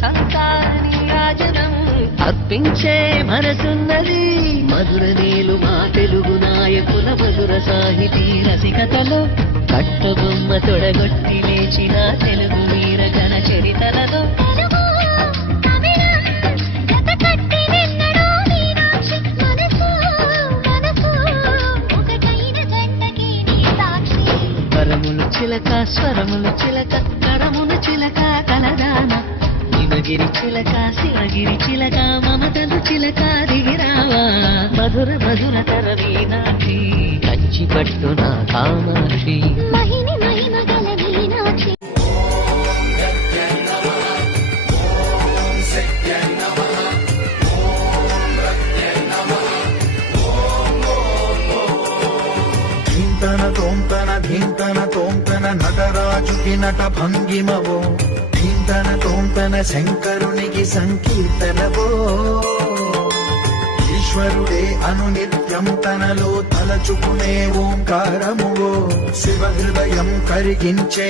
సంతాని రాజనం అర్పించే మనసున్నది మధుర నేలు మా తెలుగు నాయకుల మధుర సాహితీ రసికతలో కట్టబొమ్మ తొడగొట్టి లేచిన తెలుగు వీర ఘన చరితలలో స్వరములు చిలక స్వరములు చిలక కరములు చిలక కలదాన హిమగిరి చిలక శివగిరి చిలక మమతలు చిలక దిగిరావా మధుర మధుర తర మీనాక్షి కంచి పట్టున కామాక్షి మహిని మహిమ గల మీనాక్షి ధీంతన తోంతన నటరాజుకి నట భంగిమవో ధీంతన తోంతన శంకరునికి సంకీర్తనవో ఈశ్వరుడే అనునిత్యం తనలో తలచుకునే ఓంకారమువో శివ హృదయం కరిగించే